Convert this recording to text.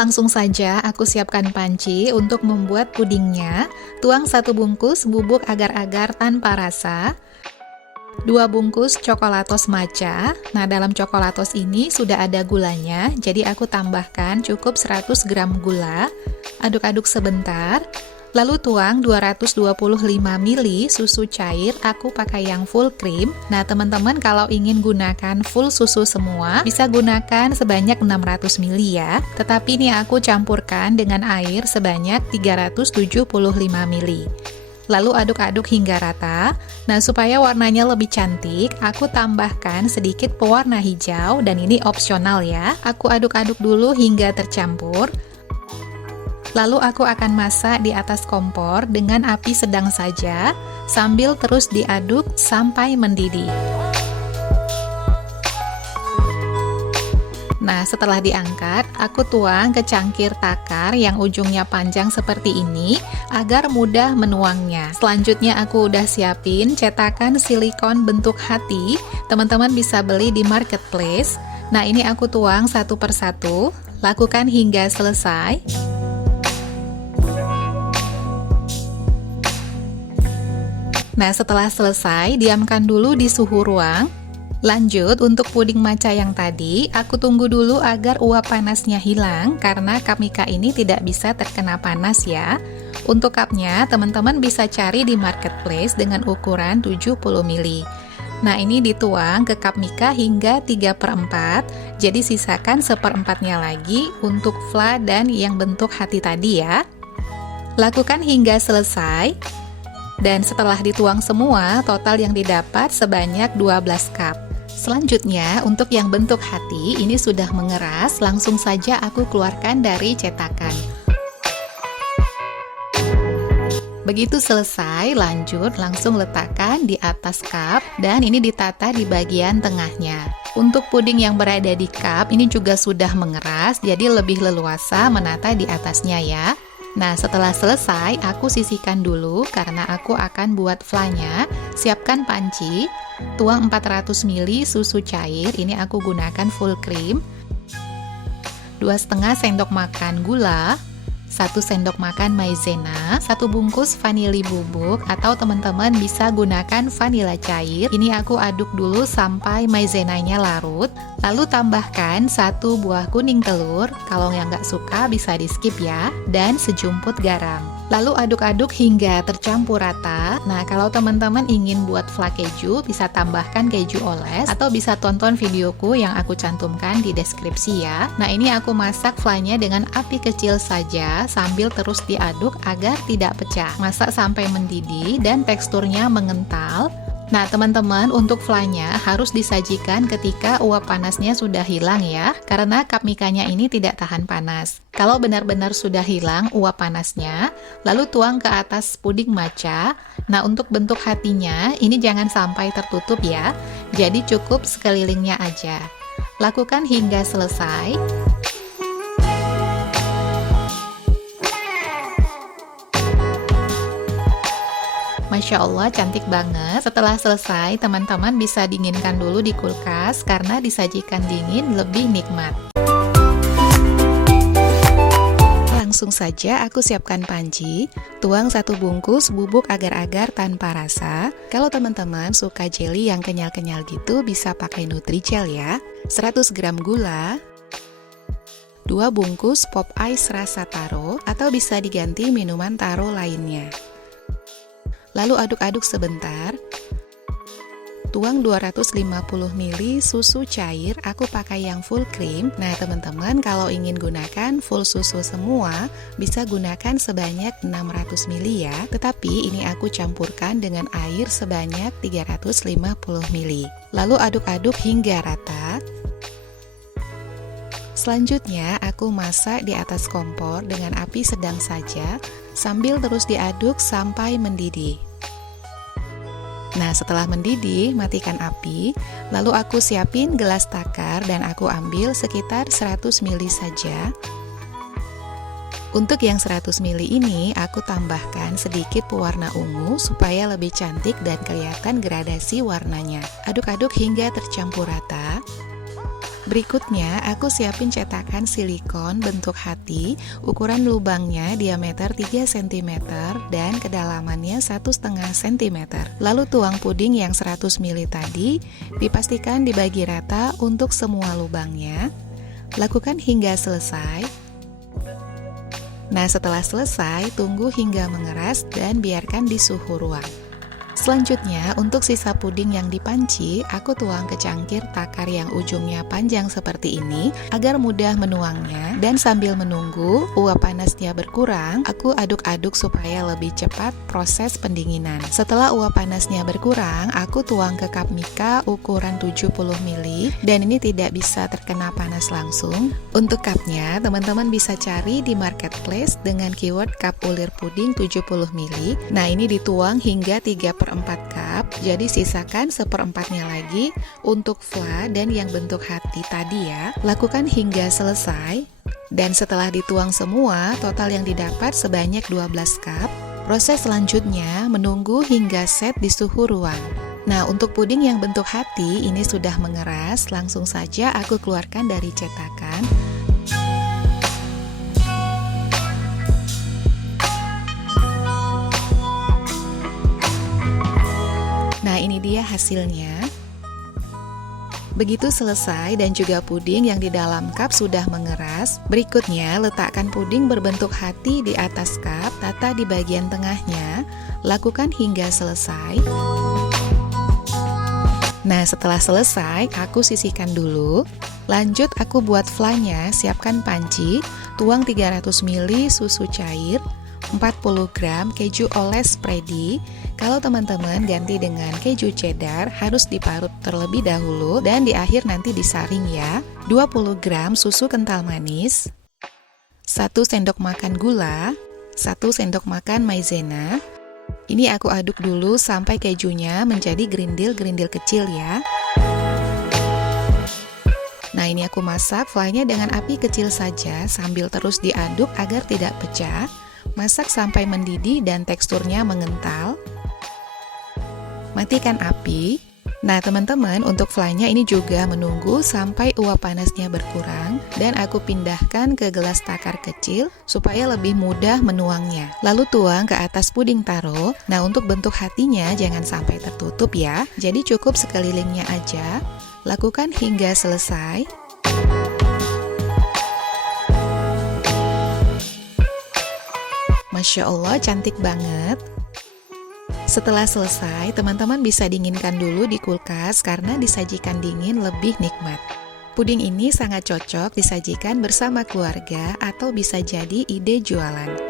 Langsung saja aku siapkan panci untuk membuat pudingnya. Tuang 1 bungkus bubuk agar-agar tanpa rasa, 2 bungkus coklatos matcha. Nah, dalam coklatos ini sudah ada gulanya, jadi aku tambahkan cukup 100 gram gula. Aduk-aduk sebentar. Lalu tuang 225 ml susu cair, aku pakai yang full cream. Nah, teman-teman kalau ingin gunakan full susu semua, bisa gunakan sebanyak 600 ml ya. Tetapi ini aku campurkan dengan air sebanyak 375 ml. Lalu aduk-aduk hingga rata. Nah, supaya warnanya lebih cantik, aku tambahkan sedikit pewarna hijau dan ini opsional ya. Aku aduk-aduk dulu hingga tercampur. Lalu aku akan masak di atas kompor dengan api sedang saja, sambil terus diaduk sampai mendidih. Nah, setelah diangkat, aku tuang ke cangkir takar yang ujungnya panjang seperti ini, agar mudah menuangnya. Selanjutnya aku udah siapin cetakan silikon bentuk hati, teman-teman bisa beli di marketplace. Nah, ini aku tuang satu persatu, lakukan hingga selesai. Nah, setelah selesai, diamkan dulu di suhu ruang. Lanjut, untuk puding matcha yang tadi, aku tunggu dulu agar uap panasnya hilang, karena cup Mika ini tidak bisa terkena panas ya. Untuk cupnya, teman-teman bisa cari di marketplace dengan ukuran 70 ml. Nah, ini dituang ke cup Mika hingga 3/4, jadi sisakan 1/4-nya lagi untuk fla dan yang bentuk hati tadi ya. Lakukan hingga selesai. Dan setelah dituang semua, total yang didapat sebanyak 12 cup. Selanjutnya, untuk yang bentuk hati, ini sudah mengeras, langsung saja aku keluarkan dari cetakan. Begitu selesai, lanjut langsung letakkan di atas cup, dan ini ditata di bagian tengahnya. Untuk puding yang berada di cup, ini juga sudah mengeras, jadi lebih leluasa menata di atasnya ya. Nah, setelah selesai, aku sisihkan dulu karena aku akan buat flanya. Siapkan panci, tuang 400 ml susu cair, ini aku gunakan full cream, 2,5 sendok makan gula, 1 sendok makan maizena, 1 bungkus vanili bubuk, atau teman-teman bisa gunakan vanila cair. Ini aku aduk dulu sampai maizenanya larut. Lalu tambahkan 1 buah kuning telur, kalau yang nggak suka bisa di skip ya, dan sejumput garam. Lalu aduk-aduk hingga tercampur rata. Nah, kalau teman-teman ingin buat fla keju, bisa tambahkan keju oles, atau bisa tonton videoku yang aku cantumkan di deskripsi ya. Nah, ini aku masak flanya dengan api kecil saja, sambil terus diaduk agar tidak pecah. Masak sampai mendidih dan teksturnya mengental. Nah, teman-teman, untuk flanya harus disajikan ketika uap panasnya sudah hilang ya, karena cup Mikanya ini tidak tahan panas. Kalau benar-benar sudah hilang uap panasnya, lalu tuang ke atas puding matcha. Nah, untuk bentuk hatinya, ini jangan sampai tertutup ya, jadi cukup sekelilingnya aja. Lakukan hingga selesai. Masya Allah, cantik banget. Setelah selesai, teman-teman bisa dinginkan dulu di kulkas karena disajikan dingin lebih nikmat. Langsung saja aku siapkan panci, tuang 1 bungkus bubuk agar-agar tanpa rasa. Kalau teman-teman suka jelly yang kenyal-kenyal gitu, bisa pakai Nutrijel ya. 100 gram gula, 2 bungkus pop ice rasa taro, atau bisa diganti minuman taro lainnya. Lalu aduk-aduk sebentar. Tuang 250 ml susu cair, aku pakai yang full cream. Nah, teman-teman kalau ingin gunakan full susu semua, bisa gunakan sebanyak 600 ml ya. Tetapi ini aku campurkan dengan air sebanyak 350 ml. Lalu aduk-aduk hingga rata. Selanjutnya, aku masak di atas kompor dengan api sedang saja, sambil terus diaduk sampai mendidih. Nah, setelah mendidih, matikan api, lalu aku siapin gelas takar dan aku ambil sekitar 100 ml saja. Untuk yang 100 ml ini, aku tambahkan sedikit pewarna ungu supaya lebih cantik dan kelihatan gradasi warnanya. Aduk-aduk hingga tercampur rata. Berikutnya, aku siapin cetakan silikon bentuk hati, ukuran lubangnya diameter 3 cm dan kedalamannya 1,5 cm. Lalu tuang puding yang 100 ml tadi, dipastikan dibagi rata untuk semua lubangnya. Lakukan hingga selesai. Nah, setelah selesai, tunggu hingga mengeras dan biarkan di suhu ruang. Selanjutnya, untuk sisa puding yang dipanci, aku tuang ke cangkir takar yang ujungnya panjang seperti ini agar mudah menuangnya. Dan sambil menunggu uap panasnya berkurang, aku aduk-aduk supaya lebih cepat proses pendinginan. Setelah uap panasnya berkurang, aku tuang ke cup mika ukuran 70 ml dan ini tidak bisa terkena panas langsung. Untuk cupnya, teman-teman bisa cari di marketplace dengan keyword cup ulir puding 70 ml. Nah, ini dituang hingga 3/4 cup, jadi sisakan 1/4-nya lagi untuk fla dan yang bentuk hati tadi ya. Lakukan hingga selesai. Dan setelah dituang semua, total yang didapat sebanyak 12 cup. Proses selanjutnya menunggu hingga set di suhu ruang. Nah, untuk puding yang bentuk hati ini sudah mengeras, langsung saja aku keluarkan dari cetakan. Nah, ini dia hasilnya. Begitu selesai dan juga puding yang di dalam cup sudah mengeras, berikutnya letakkan puding berbentuk hati di atas cup, tata di bagian tengahnya, lakukan hingga selesai. Nah, setelah selesai, aku sisihkan dulu. Lanjut, aku buat flanya, siapkan panci, tuang 300 ml susu cair, 40 gram keju oles spready. Kalau teman-teman ganti dengan keju cheddar, harus diparut terlebih dahulu dan di akhir nanti disaring ya. 20 gram susu kental manis, 1 sendok makan gula, 1 sendok makan maizena. Ini aku aduk dulu sampai kejunya menjadi gerindil-gerindil kecil ya. Nah, ini aku masak flanya dengan api kecil saja sambil terus diaduk agar tidak pecah. Masak sampai mendidih dan teksturnya mengental. Matikan api. Nah, teman-teman, untuk flanya ini juga menunggu sampai uap panasnya berkurang dan aku pindahkan ke gelas takar kecil supaya lebih mudah menuangnya. Lalu tuang ke atas puding taro. Nah, untuk bentuk hatinya jangan sampai tertutup ya. Jadi cukup sekelilingnya aja. Lakukan hingga selesai. Masya Allah, cantik banget. Setelah selesai, teman-teman bisa dinginkan dulu di kulkas karena disajikan dingin lebih nikmat. Puding ini sangat cocok disajikan bersama keluarga atau bisa jadi ide jualan.